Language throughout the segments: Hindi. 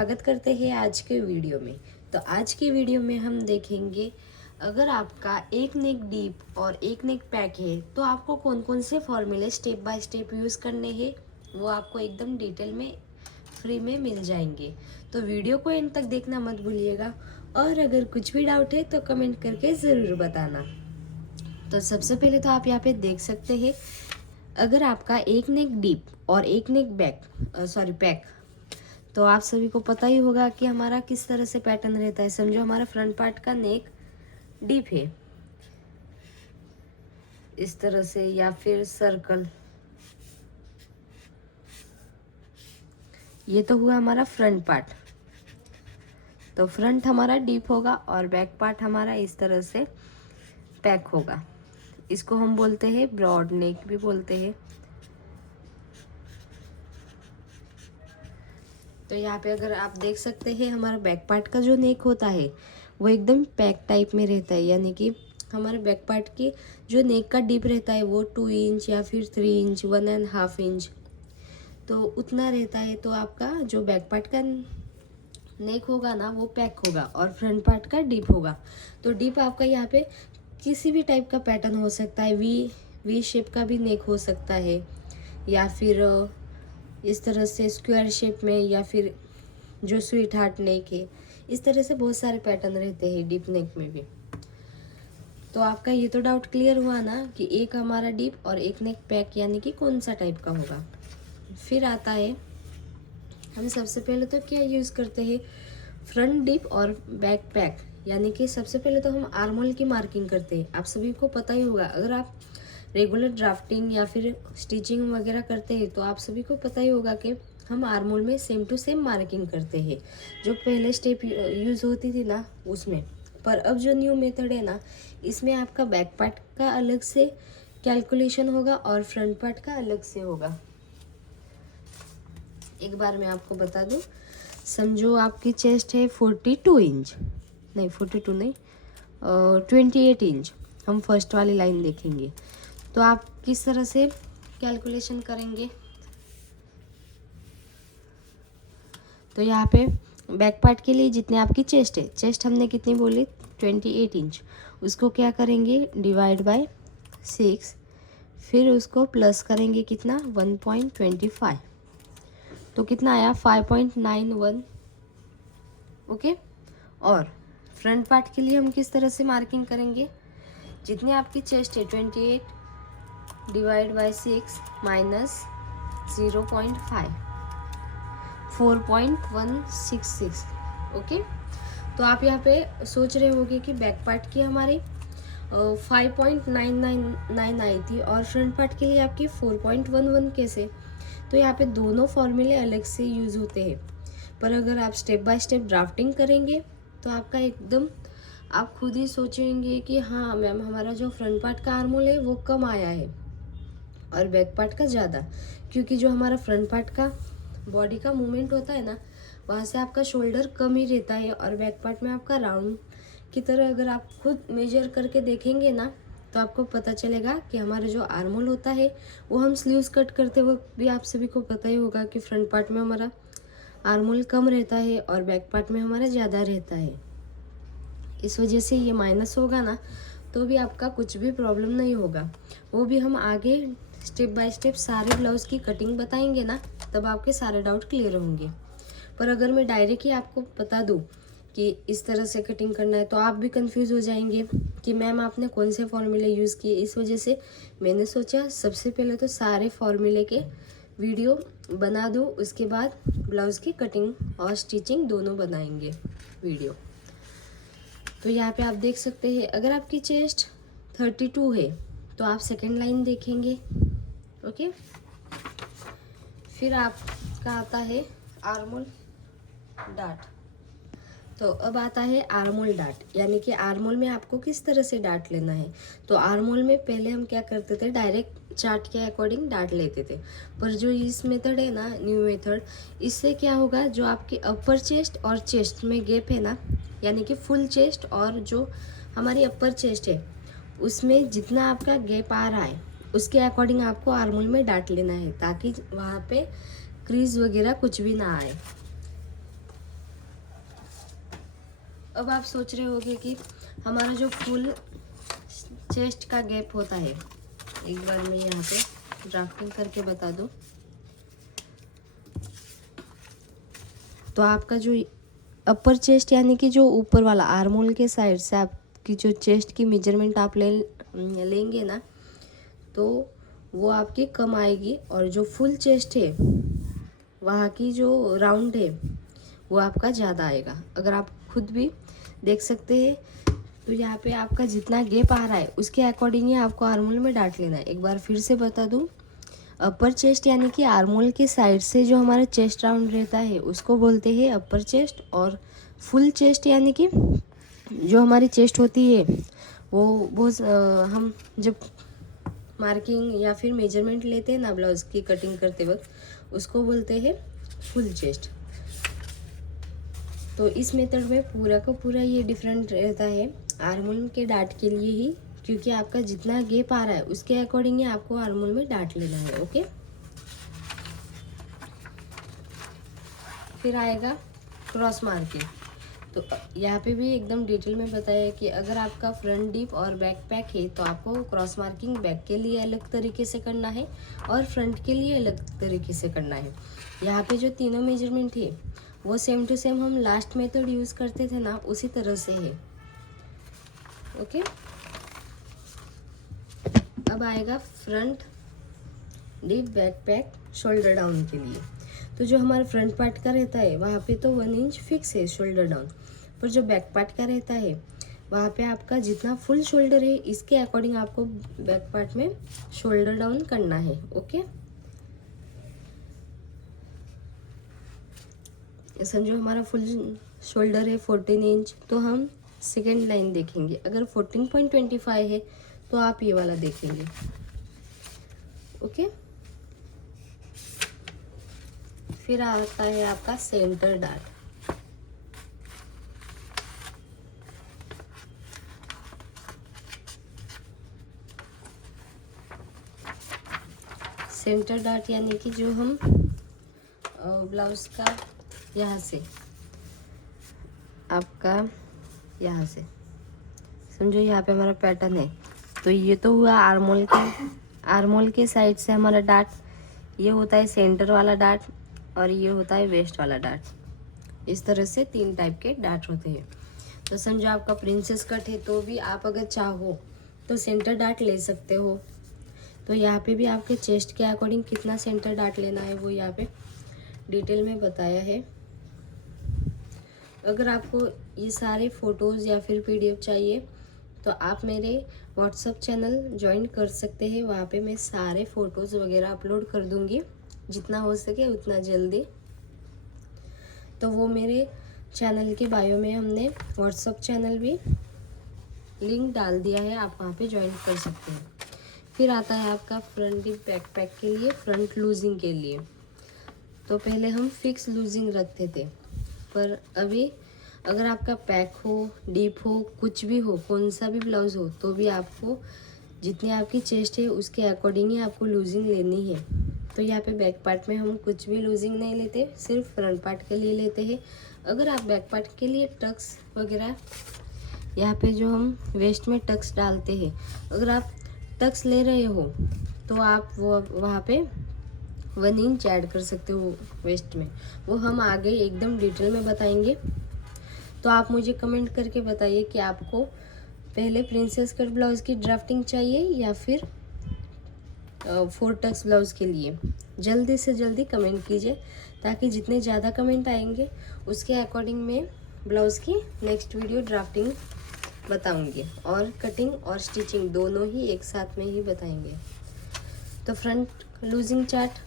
स्वागत करते हैं आज के वीडियो में। तो आज के वीडियो में हम देखेंगे अगर आपका एक नेक डीप और एक नेक पैक है तो आपको कौन कौन से फॉर्मूले स्टेप बाय स्टेप यूज़ करने हैं, वो आपको एकदम डिटेल में फ्री में मिल जाएंगे। तो वीडियो को एंड तक देखना मत भूलिएगा और अगर कुछ भी डाउट है तो कमेंट करके ज़रूर बताना। तो सबसे पहले तो आप यहाँ पे देख सकते हैं, अगर आपका एक नेक डीप और एक नेक पैक, तो आप सभी को पता ही होगा कि हमारा किस तरह से पैटर्न रहता है। समझो हमारा फ्रंट पार्ट का नेक डीप है इस तरह से, या फिर सर्कल, ये तो हुआ हमारा फ्रंट पार्ट। तो फ्रंट हमारा डीप होगा और बैक पार्ट हमारा इस तरह से पैक होगा। इसको हम बोलते हैं ब्रॉड नेक भी बोलते हैं। तो यहाँ पे अगर आप देख सकते हैं, हमारा बैक पार्ट का जो नेक होता है वो एकदम पैक टाइप में रहता है, यानी कि हमारे बैक पार्ट की जो नेक का डीप रहता है वो 2 इंच या फिर 3 इंच 1.5 इंच तो उतना रहता है। तो आपका जो बैक पार्ट का नेक होगा ना वो पैक होगा और फ्रंट पार्ट का डीप होगा। तो डीप आपका यहाँ पे किसी भी टाइप का पैटर्न हो सकता है, वी शेप का भी नेक हो सकता है, या फिर इस तरह से स्क्वायर शेप में, या फिर जो स्वीट हार्ट नेक है, इस तरह से बहुत सारे पैटर्न रहते हैं डीप नेक में भी। तो आपका ये तो डाउट क्लियर हुआ ना कि एक हमारा डीप और एक नेक पैक यानी कि कौन सा टाइप का होगा। फिर आता है, हम सबसे पहले तो क्या यूज़ करते हैं, फ्रंट डीप और बैक पैक, यानी कि सबसे पहले तो हम आर्मोल की मार्किंग करते हैं। आप सभी को पता ही होगा, अगर आप रेगुलर ड्राफ्टिंग या फिर स्टिचिंग वगैरह करते हैं तो आप सभी को पता ही होगा कि हम आर्मोल में सेम टू सेम मार्किंग करते हैं, जो पहले स्टेप यूज़ होती थी ना उसमें। पर अब जो न्यू मेथड है ना, इसमें आपका बैक पार्ट का अलग से कैलकुलेशन होगा और फ्रंट पार्ट का अलग से होगा। एक बार मैं आपको बता दूं, समझो आपकी चेस्ट है 42 इंच, नहीं 42 नहीं 28 इंच। हम फर्स्ट वाली लाइन देखेंगे तो आप किस तरह से कैलकुलेशन करेंगे। तो यहाँ पे बैक पार्ट के लिए जितने आपकी चेस्ट है, चेस्ट हमने कितनी बोली 28 इंच, उसको क्या करेंगे डिवाइड बाय 6, फिर उसको प्लस करेंगे कितना 1.25, तो कितना आया 5.91। ओके। और फ्रंट पार्ट के लिए हम किस तरह से मार्किंग करेंगे, जितनी आपकी चेस्ट है 28 डिवाइड बाय 6 माइनस 0.5, 4.166। ओके। तो आप यहाँ पे सोच रहे होंगे कि बैक पार्ट की हमारी 5.999 आई थी और फ्रंट पार्ट के लिए आपकी 4.11 कैसे। तो यहाँ पे दोनों फॉर्मूले अलग से यूज़ होते हैं, पर अगर आप स्टेप बाय स्टेप ड्राफ्टिंग करेंगे तो आपका एकदम आप खुद ही सोचेंगे कि हाँ मैम, हमारा जो फ्रंट पार्ट का आर्मोल है वो कम आया है और बैक पार्ट का ज़्यादा, क्योंकि जो हमारा फ्रंट पार्ट का बॉडी का मूवमेंट होता है ना, वहाँ से आपका शोल्डर कम ही रहता है और बैक पार्ट में आपका राउंड की तरह। अगर आप खुद मेजर करके देखेंगे ना तो आपको पता चलेगा कि हमारा जो आर्मोल होता है वो हम स्लीव्स कट करते वक्त भी आप सभी को पता ही होगा कि फ्रंट पार्ट में हमारा आर्मोल कम रहता है और बैक पार्ट में हमारा ज़्यादा रहता है। इस वजह से ये माइनस होगा ना तो भी आपका कुछ भी प्रॉब्लम नहीं होगा। वो भी हम आगे स्टेप बाय स्टेप सारे ब्लाउज की कटिंग बताएंगे ना, तब आपके सारे डाउट क्लियर होंगे। पर अगर मैं डायरेक्ट ही आपको बता दूं कि इस तरह से कटिंग करना है तो आप भी कंफ्यूज हो जाएंगे कि मैम आपने कौन से फॉर्मूले यूज़ किए। इस वजह से मैंने सोचा सबसे पहले तो सारे फॉर्मूले के वीडियो बना दूं, उसके बाद ब्लाउज़ की कटिंग और स्टिचिंग दोनों बनाएंगे वीडियो। तो यहाँ पे आप देख सकते हैं, अगर आपकी चेस्ट 32 है तो आप सेकेंड लाइन देखेंगे। ओके। फिर आपका आता है आर्मोल डार्ट। तो अब आता है आर्मोल डार्ट, यानी कि आर्मोल में आपको किस तरह से डार्ट लेना है। तो आर्मोल में पहले हम क्या करते थे, डायरेक्ट चार्ट के अकॉर्डिंग डार्ट लेते थे, पर जो इस मेथड है ना, न्यू मेथड, इससे क्या होगा, जो आपकी अपर चेस्ट और चेस्ट में गैप है ना, यानी कि फुल चेस्ट और जो हमारी अपर चेस्ट है उसमें जितना आपका गैप आ रहा है उसके अकॉर्डिंग आपको आर्मोल में डार्ट लेना है, ताकि वहाँ पे क्रीज वगैरह कुछ भी ना आए। अब आप सोच रहे होंगे कि हमारा जो फुल चेस्ट का गैप होता है, एक बार मैं यहाँ पे ड्राफ्टिंग करके बता दूँ। तो आपका जो अपर चेस्ट यानी कि जो ऊपर वाला आर्मोल के साइड से आपकी जो चेस्ट की मेजरमेंट आप लेंगे ना, तो वो आपकी कम आएगी, और जो फुल चेस्ट है वहाँ की जो राउंड है वो आपका ज़्यादा आएगा। अगर आप खुद भी देख सकते हैं तो यहाँ पे आपका जितना गैप आ रहा है उसके अकॉर्डिंग ही आपको आर्मोल में डांट लेना है। एक बार फिर से बता दूँ, अपर चेस्ट यानी कि आर्मोल के साइड से जो हमारा चेस्ट राउंड रहता है उसको बोलते हैं अपर चेस्ट, और फुल चेस्ट यानी कि जो हमारी चेस्ट होती है वो बहुत हम जब मार्किंग या फिर मेजरमेंट लेते हैं ना ब्लाउज की कटिंग करते वक्त, उसको बोलते हैं फुल चेस्ट। तो इस मेथड में पूरा का पूरा ये डिफरेंट रहता है आर्मोल के डाट के लिए ही, क्योंकि आपका जितना गैप आ रहा है उसके अकॉर्डिंग ही आपको आर्मोल में डाट लेना है। ओके, फिर आएगा क्रॉस मार्किंग। तो यहाँ पे भी एकदम डिटेल में बताया है कि अगर आपका फ्रंट डीप और बैक पैक है तो आपको क्रॉस मार्किंग बैक के लिए अलग तरीके से करना है और फ्रंट के लिए अलग तरीके से करना है। यहाँ पे जो तीनों मेजरमेंट है वो सेम टू सेम हम लास्ट मेथड यूज़ करते थे ना, उसी तरह से है। ओके, अब आएगा front deep back pack shoulder down के लिए। तो जो हमारा फ्रंट पार्ट का रहता है वहाँ पे तो 1 इंच फिक्स है शोल्डर डाउन, पर जो बैक पार्ट का रहता है वहाँ पे आपका जितना फुल शोल्डर है इसके अकॉर्डिंग आपको बैक पार्ट में शोल्डर डाउन करना है। ओके, समझो हमारा फुल शोल्डर है 14 इंच, तो हम सेकेंड लाइन देखेंगे। अगर 14.25 है तो आप ये वाला देखेंगे। ओके, फिर आता है आपका सेंटर डार्ट। सेंटर डार्ट यानी कि जो हम ब्लाउज का यहाँ से आपका यहाँ से समझो यहाँ पे हमारा पैटर्न है, तो ये तो हुआ आर्मोल के साइड से हमारा डार्ट, ये होता है सेंटर वाला डार्ट और ये होता है वेस्ट वाला डार्ट। इस तरह से 3 टाइप के डार्ट होते हैं। तो समझो आपका प्रिंसेस कट है तो भी आप अगर चाहो तो सेंटर डार्ट ले सकते हो। तो यहाँ पे भी आपके चेस्ट के अकॉर्डिंग कितना सेंटर डार्ट लेना है वो यहाँ पे डिटेल में बताया है। अगर आपको ये सारे फ़ोटोज़ या फिर PDF चाहिए तो आप मेरे व्हाट्सअप चैनल ज्वाइन कर सकते हैं। वहाँ पे मैं सारे फ़ोटोज़ वगैरह अपलोड कर दूँगी जितना हो सके उतना जल्दी। तो वो मेरे चैनल के बायो में हमने व्हाट्सअप चैनल भी लिंक डाल दिया है, आप वहाँ पे ज्वाइन कर सकते हैं। फिर आता है आपका फ्रंट डीप बैक पैक के लिए फ्रंट लूजिंग के लिए। तो पहले हम फिक्स लूजिंग रखते थे, पर अभी अगर आपका पैक हो डीप हो कुछ भी हो, कौन सा भी ब्लाउज हो, तो भी आपको जितनी आपकी चेस्ट है उसके अकॉर्डिंग ही आपको लूजिंग लेनी है। तो यहाँ पे बैक पार्ट में हम कुछ भी लूजिंग नहीं लेते, सिर्फ फ्रंट पार्ट के लिए लेते हैं। अगर आप बैक पार्ट के लिए टक्स वगैरह यहाँ पे जो हम वेस्ट में टक्स डालते हैं, अगर आप टक्स ले रहे हो तो आप वो वहाँ पे 1 इंच ऐड कर सकते हो वेस्ट में। वो हम आगे एकदम डिटेल में बताएंगे। तो आप मुझे कमेंट करके बताइए कि आपको पहले प्रिंसेस कट ब्लाउज़ की ड्राफ्टिंग चाहिए या फिर 4 टक्स ब्लाउज़ के लिए। जल्दी से जल्दी कमेंट कीजिए, ताकि जितने ज़्यादा कमेंट आएंगे उसके अकॉर्डिंग मैं ब्लाउज़ की नेक्स्ट वीडियो ड्राफ्टिंग बताऊंगी, और कटिंग और स्टिचिंग दोनों ही एक साथ में ही बताएंगे। तो फ्रंट लूजिंग चार्ट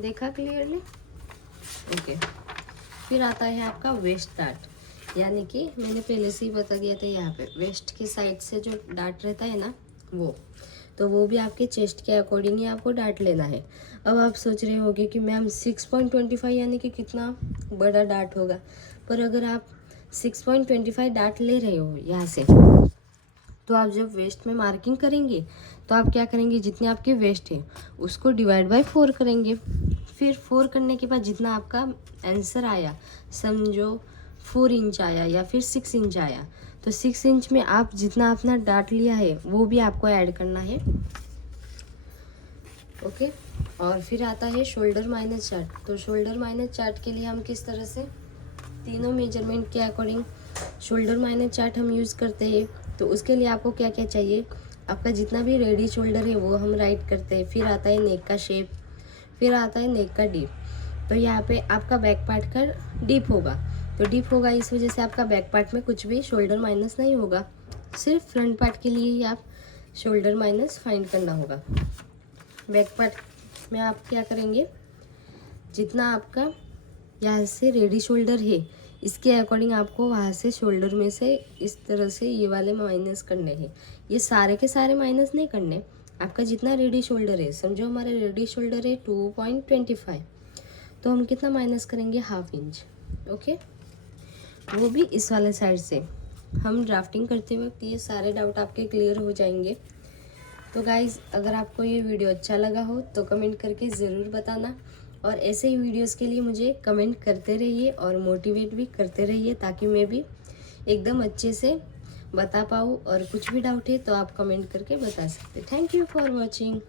देखा क्लियरली? ओके, फिर आता है आपका वेस्ट डार्ट, यानी कि मैंने पहले से ही बता दिया था, यहाँ पे वेस्ट की साइड से जो डार्ट रहता है ना वो, तो वो भी आपके चेस्ट के अकॉर्डिंग ही आपको डार्ट लेना है। अब आप सोच रहे होंगे कि मैम 6.25 यानी कि कितना बड़ा डार्ट होगा, पर अगर आप 6.25 डार्ट ले रहे हो यहाँ से, तो आप जब वेस्ट में मार्किंग करेंगे तो आप क्या करेंगे, जितने आपके वेस्ट है उसको डिवाइड बाय 4 करेंगे। फिर 4 करने के बाद जितना आपका आंसर आया, समझो 4 इंच आया या फिर 6 इंच आया, तो 6 इंच में आप जितना अपना डार्ट लिया है वो भी आपको ऐड करना है। ओके। और फिर आता है शोल्डर माइनस चार्ट। तो शोल्डर माइनस चार्ट के लिए हम किस तरह से तीनों मेजरमेंट के अकॉर्डिंग शोल्डर माइनस चार्ट हम यूज़ करते हैं। तो उसके लिए आपको क्या क्या चाहिए, आपका जितना भी रेडी शोल्डर है वो हम राइट करते हैं। फिर आता है नेक का शेप, फिर आता है नेक का डीप। तो यहाँ पे आपका बैक पार्ट का डीप होगा, तो डीप होगा इस वजह से आपका बैक पार्ट में कुछ भी शोल्डर माइनस नहीं होगा, सिर्फ फ्रंट पार्ट के लिए ही आप शोल्डर माइनस फाइंड करना होगा। बैक पार्ट में आप क्या करेंगे, जितना आपका यहाँ से रेडी शोल्डर है इसके अकॉर्डिंग आपको वहाँ से शोल्डर में से इस तरह से ये वाले माइनस करने हैं। ये सारे के सारे माइनस नहीं करने, आपका जितना रेडी शोल्डर है, समझो हमारे रेडी शोल्डर है 2.25, तो हम कितना माइनस करेंगे, हाफ इंच। ओके, वो भी इस वाले साइड से। हम ड्राफ्टिंग करते वक्त ये सारे डाउट आपके क्लियर हो जाएंगे। तो गाइज़, अगर आपको ये वीडियो अच्छा लगा हो तो कमेंट करके ज़रूर बताना, और ऐसे ही वीडियोस के लिए मुझे कमेंट करते रहिए और मोटिवेट भी करते रहिए, ताकि मैं भी एकदम अच्छे से बता पाऊँ। और कुछ भी डाउट है तो आप कमेंट करके बता सकते। Thank you for watching.